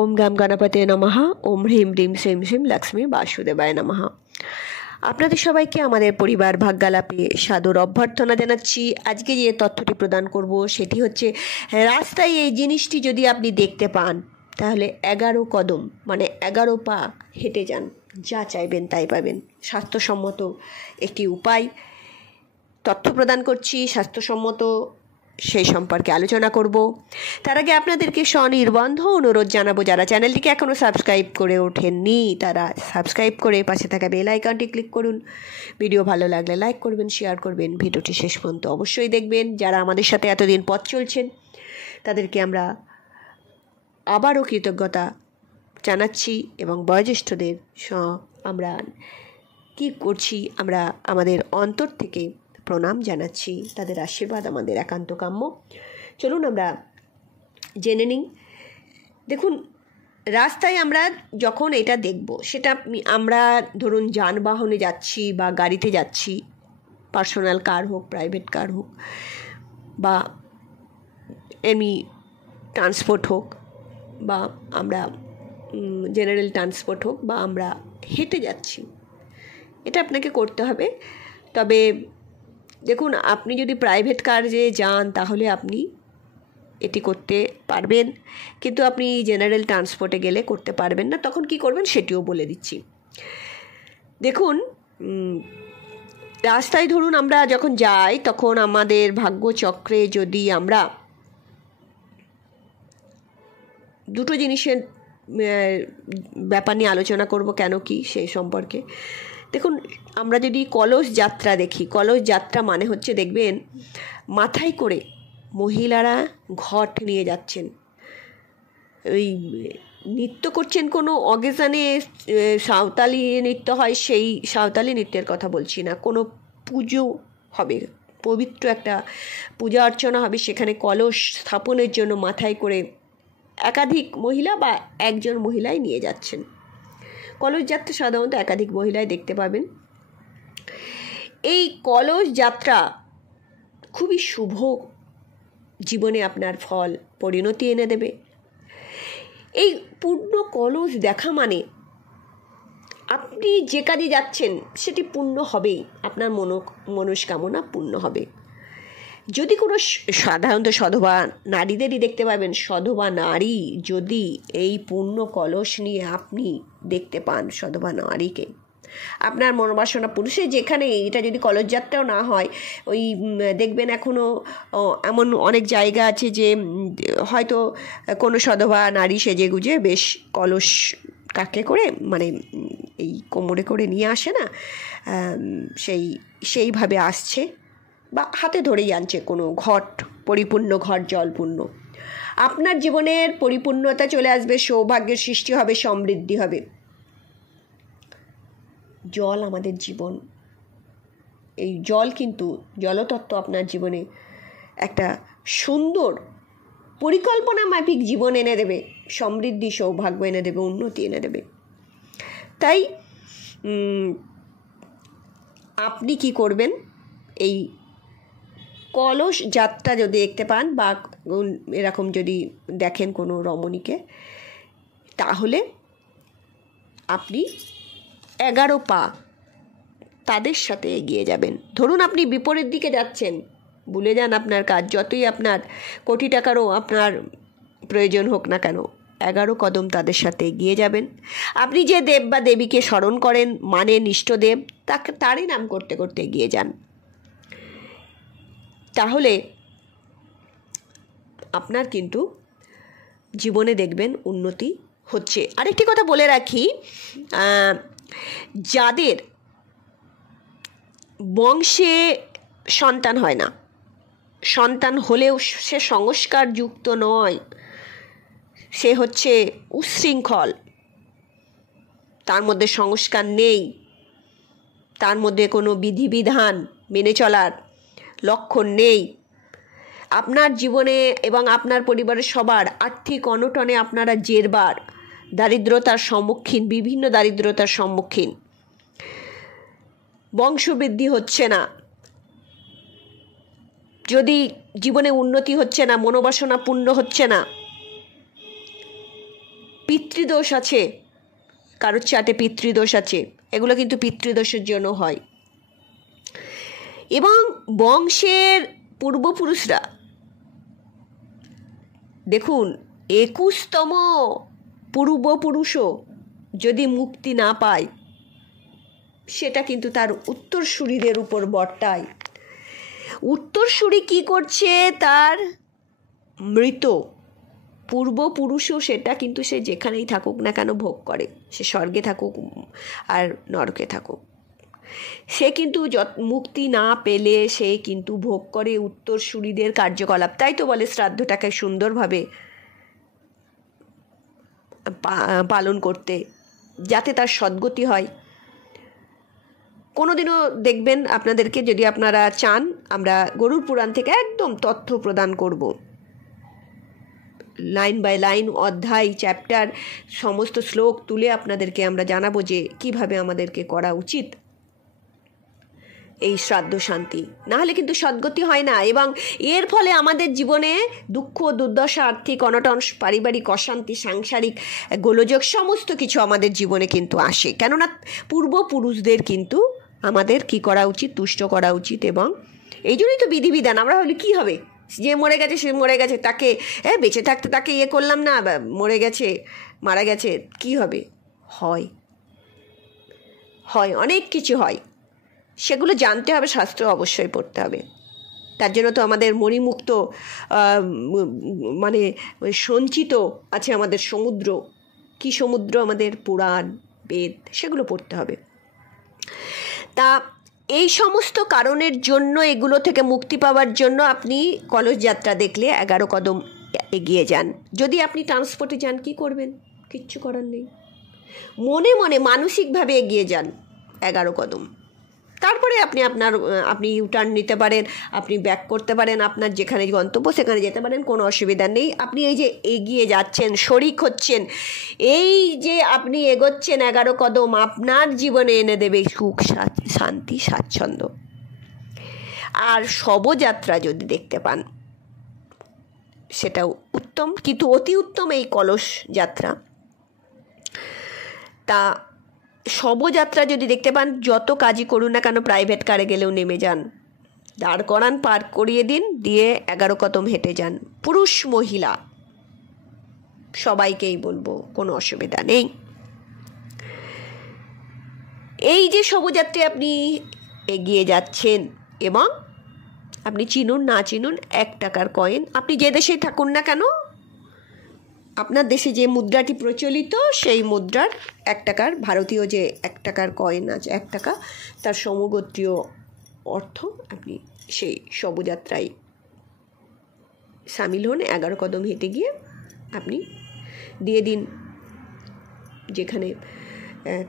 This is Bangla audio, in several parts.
ওম গাম গণপতে নমঃ। ওম হ্রিম হ্রিম শ্রীম শ্রীম লক্ষ্মী বাসুদেবায় নমঃ। আপনাদের সবাইকে আমাদের পরিবার ভাগ্যালাপে সাদর অভ্যর্থনা জানাচ্ছি। আজকে যে তথ্যটি প্রদান করব সেটি হচ্ছে, রাস্তায় এই জিনিসটি যদি আপনি দেখতে পান তাহলে 11 কদম মানে 11 পা হেঁটে যান, যা চাইবেন তাই পাবেন। স্বাস্থ্যসম্মত একটি উপায় তথ্য প্রদান করছি, স্বাস্থ্যসম্মত সেই সম্পর্কে আলোচনা করব। তার আগে আপনাদেরকে স্বনির্বন্ধ অনুরোধ জানাবো, যারা চ্যানেলটিকে এখনও সাবস্ক্রাইব করে ওঠেননি তারা সাবস্ক্রাইব করে পাশে থাকা বেল আইকনটি ক্লিক করুন। ভিডিও ভালো লাগলে লাইক করবেন, শেয়ার করবেন, ভিডিওটি শেষ পর্যন্ত অবশ্যই দেখবেন। যারা আমাদের সাথে এতদিন পথ চলছেন তাদেরকে আমরা আবারও কৃতজ্ঞতা জানাচ্ছি এবং বয়োজ্যেষ্ঠদের আমরা কি করছি, আমরা আমাদের অন্তর থেকে প্রণাম জানাচ্ছি। তাদের আশীর্বাদ আমাদের একান্ত কাম্য। চলুন আমরা জেনে নিই। দেখুন, রাস্তায় আমরা যখন এটা দেখব, সেটা আমরা ধরুন যানবাহনে যাচ্ছি বা গাড়িতে যাচ্ছি, পার্সোনাল কার হোক, প্রাইভেট কার হোক, বা এমনি ট্রান্সপোর্ট হোক, বা আমরা জেনারেল ট্রান্সপোর্ট হোক, বা আমরা হেঁটে যাচ্ছি, এটা আপনাকে করতে হবে। তবে দেখুন, আপনি যদি প্রাইভেট কারে যান তাহলে আপনি এটি করতে পারবেন, কিন্তু আপনি জেনারেল ট্রান্সপোর্টে গেলে করতে পারবেন না। তখন কি করবেন সেটিও বলে দিচ্ছি। দেখুন, রাস্তায় ধরুন আমরা যখন যাই তখন আমাদের ভাগ্যচক্রে যদি আমরা দুটো জিনিসের ব্যাপার নিয়ে আলোচনা করব, কেন কি সেই সম্পর্কে। দেখুন, আমরা যদি কলস যাত্রা দেখি, কলস যাত্রা মানে হচ্ছে, দেখবেন মাথায় করে মহিলারা ঘট নিয়ে যাচ্ছেন, ওই নৃত্য করছেন কোনো অকেশনে। সাঁওতালি নৃত্য হয়, সেই সাঁওতালি নৃত্যের কথা বলছি না, কোনো পুজো হবে, পবিত্র একটা পূজা অর্চনা হবে, সেখানে কলস স্থাপনের জন্য মাথায় করে একাধিক মহিলা বা একজন মহিলাই নিয়ে যাচ্ছেন। কলস যাত্রা সাধারণত একাধিক মহিলাই দেখতে পাবেন। এই কলস যাত্রা খুবই শুভ, জীবনে আপনার ফল পরিণতি এনে দেবে। এই পূর্ণ কলস দেখা মানে আপনি যে কাজে যাচ্ছেন সেটি পূর্ণ হবেই, আপনার মনস্কামনা পূর্ণ হবে। যদি কোনো সাধারণত সধবা নারীদেরই দেখতে পাবেন, সধবা নারী যদি এই পূর্ণ কলস নিয়ে আপনি দেখতে পান সধবা নারীকে, আপনার মনোবাসনা পুরুষের যেখানে, এটা যদি কলস যাত্রাও না হয়, ওই দেখবেন এখনও এমন অনেক জায়গা আছে যে হয়তো কোনো সধবা নারী সেজে গুজে বেশ কলস কাকে করে, মানে এই কোমরে করে নিয়ে আসে না, সেইভাবে আসছে বা হাতে ধরেই আনছে কোনো ঘট, পরিপূর্ণ ঘট, জলপূর্ণ। আপনার জীবনের পরিপূর্ণতা চলে আসবে, সৌভাগ্যের সৃষ্টি হবে, সমৃদ্ধি হবে। জল আমাদের জীবন, এই জল কিন্তু জলতত্ত্ব আপনার জীবনে একটা সুন্দর পরিকল্পনা মাফিক জীবন এনে দেবে, সমৃদ্ধি, সৌভাগ্য এনে দেবে, উন্নতি এনে দেবে। তাই আপনি কি করবেন, এই কলস যাত্রা যদি দেখতে পান বা এরকম যদি দেখেন কোনো রমণীকে, তাহলে আপনি 11 পা তাদের সাথে এগিয়ে যাবেন। ধরুন আপনি বিপরীত দিকে যাচ্ছেন, ভুলে যান আপনার কাজ, যতই আপনার কোটি টাকারও আপনার প্রয়োজন হোক না কেন, 11 কদম তাদের সাথে এগিয়ে যাবেন। আপনি যে দেব বা দেবীকে স্মরণ করেন, মানেন ইষ্টদেব, তারই নাম করতে করতে এগিয়ে যান। তাহলে আপনার কিন্তু জীবনে দেখবেন উন্নতি হচ্ছে। আরেকটি কথা বলে রাখি, যাদের বংশে সন্তান হয় না, সন্তান হলেও সে সংস্কারযুক্ত নয়, সে হচ্ছে উচ্ছৃঙ্খল, তার মধ্যে সংস্কার নেই, তার মধ্যে কোনো বিধিবিধান মেনে চলার লক্ষণ নেই, আপনার জীবনে এবং আপনার পরিবারের সবার আর্থিক অনটনে আপনারা জেরবার, দারিদ্রতার সম্মুখীন, বিভিন্ন দারিদ্রতার সম্মুখীন, বংশবৃদ্ধি হচ্ছে না, যদি জীবনে উন্নতি হচ্ছে না, মনোবাসনা পূর্ণ হচ্ছে না, পিতৃদোষ আছে, কারোর চাটে পিতৃদোষ আছে, এগুলো কিন্তু পিতৃদোষের জন্য হয়। এবং বংশের পূর্বপুরুষরা দেখুন 21তম পূর্বপুরুষও যদি মুক্তি না পায়, সেটা কিন্তু তার উত্তরসূরিদের উপর বর্তায়। উত্তরসূরি কি করছে? তার মৃত পূর্বপুরুষও সেটা কিন্তু সে যেখানেই থাকুক না কেন ভোগ করে, সে স্বর্গে থাকুক আর নরকে থাকুক, সে কিন্তু মুক্তি না পেলে সে কিন্তু ভোগ করে উত্তরসূরিদের কার্যকলাপ। তাই তো বলে শ্রাদ্ধটাকে সুন্দরভাবে পালন করতে, যাতে তার সদ্গতি হয়। কোনোদিনও দেখবেন আপনাদেরকে, যদি আপনারা চান, আমরা গরুড় পুরাণ থেকে একদম তথ্য প্রদান করব, লাইন বাই লাইন, অধ্যায়, চ্যাপ্টার, সমস্ত শ্লোক তুলে আপনাদেরকে আমরা জানাবো যে কিভাবে আমাদেরকে করা উচিত এই শ্রাদ্ধ শান্তি। না হলে কিন্তু সদ্গতি হয় না, এবং এর ফলে আমাদের জীবনে দুঃখ, দুর্দশা, আর্থিক অনটন, পারিবারিক অশান্তি, সাংসারিক গোলযোগ সমস্ত কিছু আমাদের জীবনে কিন্তু আসে। কেননা পূর্বপুরুষদের কিন্তু আমাদের কি করা উচিত? তুষ্ট করা উচিত। এবং এই জন্যই তো বিধিবিধান। আমরা ভাবলি কী হবে, যে মরে গেছে সে মরে গেছে, তাকে বেঁচে থাকতে তাকে ইয়ে করলাম না, মরে গেছে, মারা গেছে, কি হবে? হয়, অনেক কিছু হয়, সেগুলো জানতে হবে, শাস্ত্র অবশ্যই পড়তে হবে। তার জন্য তো আমাদের মণিমুক্ত মানে সঞ্চিত আছে আমাদের সমুদ্র। কি সমুদ্র? আমাদের পুরাণ, বেদ, সেগুলো পড়তে হবে। তা এই সমস্ত কারণের জন্য, এগুলো থেকে মুক্তি পাওয়ার জন্য আপনি কলস যাত্রা দেখলে 11 কদম এগিয়ে যান। যদি আপনি ট্রান্সপোর্টে যান, কি করবেন? কিচ্ছু করার নেই, মনে মনে মানসিকভাবে এগিয়ে যান 11 কদম। তারপরে আপনি ইউটার্ন নিতে পারেন, আপনি ব্যাক করতে পারেন, আপনার যেখানে গন্তব্য সেখানে যেতে পারেন, কোনো অসুবিধা নেই। আপনি এই যে এগিয়ে যাচ্ছেন, শরিক হচ্ছেন, এই যে আপনি এগোচ্ছেন 11 কদম, আপনার জীবনে এনে দেবে সুখ, শান্তি, স্বাচ্ছন্দ্য। আর শবযাত্রা যদি দেখতে পান, সেটাও উত্তম, কিন্তু অতি উত্তম এই কলস যাত্রা। তা শবযাত্রা যদি দেখতে পান, যত কাজই করুন না কেন, প্রাইভেট কারে গেলেও নেমে যান, দাঁড় করান, পার্ক করিয়ে দিন, দিয়ে 11 কদম হেঁটে যান। পুরুষ মহিলা সবাইকেই বলবো, কোনো অসুবিধা নেই। এই যে শবযাত্রে আপনি এগিয়ে যাচ্ছেন, এবং আপনি চিনুন না চিনুন, 1 টাকার কয়েন, আপনি যে দেশেই থাকুন না কেন, আপনার দেশে যে মুদ্রাটি প্রচলিত, সেই মুদ্রার 1 টাকার, ভারতীয় যে 1 টাকার কয়েন আছে, 1 টাকা, তার সমগোত্রীয় অর্থ আপনি সেই শবযাত্রায় সামিল হন। 11 কদম হেঁটে গিয়ে আপনি দিয়ে দিন, যেখানে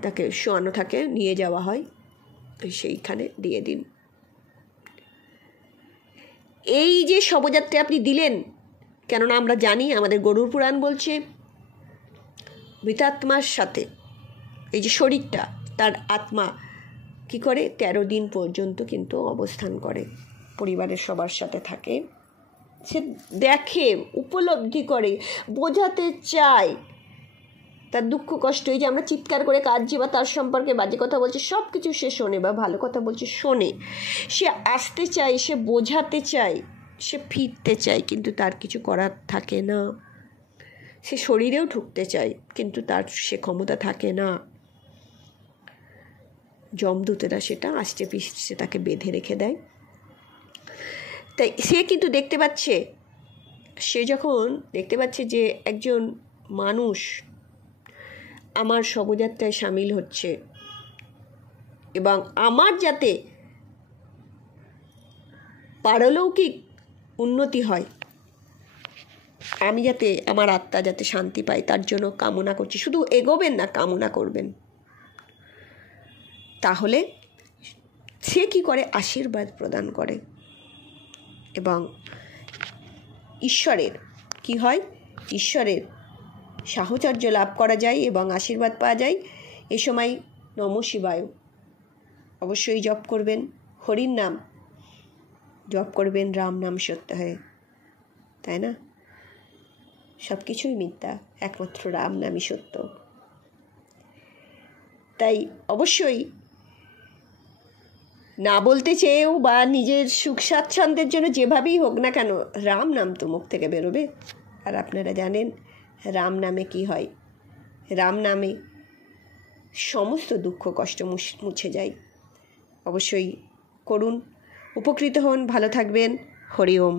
তাকে শোয়ানো থাকে, নিয়ে যাওয়া হয়, সেইখানে দিয়ে দিন। এই যে শবযাত্রা আপনি দিলেন, কেননা আমরা জানি, আমাদের গরুড় পুরাণ বলছে, মৃতাত্মার সাথে এই যে শরীরটা, তার আত্মা কি করে 13 দিন পর্যন্ত কিন্তু অবস্থান করে, পরিবারের সবার সাথে থাকে, সে দেখে, উপলব্ধি করে, বোঝাতে চায় তার দুঃখ কষ্ট। এই যে আমরা চিৎকার করে কাঁদছি বা তার সম্পর্কে বাজে কথা বলছি, সব কিছু সে শোনে, বা ভালো কথা বলছে শোনে, সে আসতে চায়, সে বোঝাতে চায়, সে ফিরতে চায়, কিন্তু তার কিছু করার থাকে না। সে শরীরেও ঢুকতে চায়, কিন্তু তার সে ক্ষমতা থাকে না। যমদূতেরা সেটা আষ্টে পিষ্টে তাকে বেঁধে রেখে দেয়। তাই সে কিন্তু দেখতে পাচ্ছে, সে যখন দেখতে পাচ্ছে যে একজন মানুষ আমার শবযাত্রায় সামিল হচ্ছে, এবং আমার যাতে পারলৌকিক উন্নতি হয়, আমি যাতে, আমার আত্মা যাতে শান্তি পায়, তার জন্য কামনা করছি। শুধু এগোবেন না, কামনা করবেন। তাহলে সে কি করে? আশীর্বাদ প্রদান করে, এবং ঈশ্বরের কি হয়? ঈশ্বরের সাহচর্য লাভ করা যায় এবং আশীর্বাদ পাওয়া যায়। এ সময় নমঃ শিবায় অবশ্যই জপ করবেন, হরির নাম জপ করবেন, রাম নাম সত্য হয়, তাই না? সব কিছুই মিথ্যা, একমাত্র রাম নামই সত্য। তাই অবশ্যই না বলতে চেয়েও বা নিজের সুখ স্বাচ্ছন্দ্যের জন্য যেভাবেই হোক না কেন, রাম নাম তো মুখ থেকে বেরোবে। আর আপনারা জানেন রাম নামে কি হয়, রাম নামে সমস্ত দুঃখ কষ্ট মুছে যায়। অবশ্যই করুন, উপকৃত হন, ভালো থাকবেন। হরি ওম।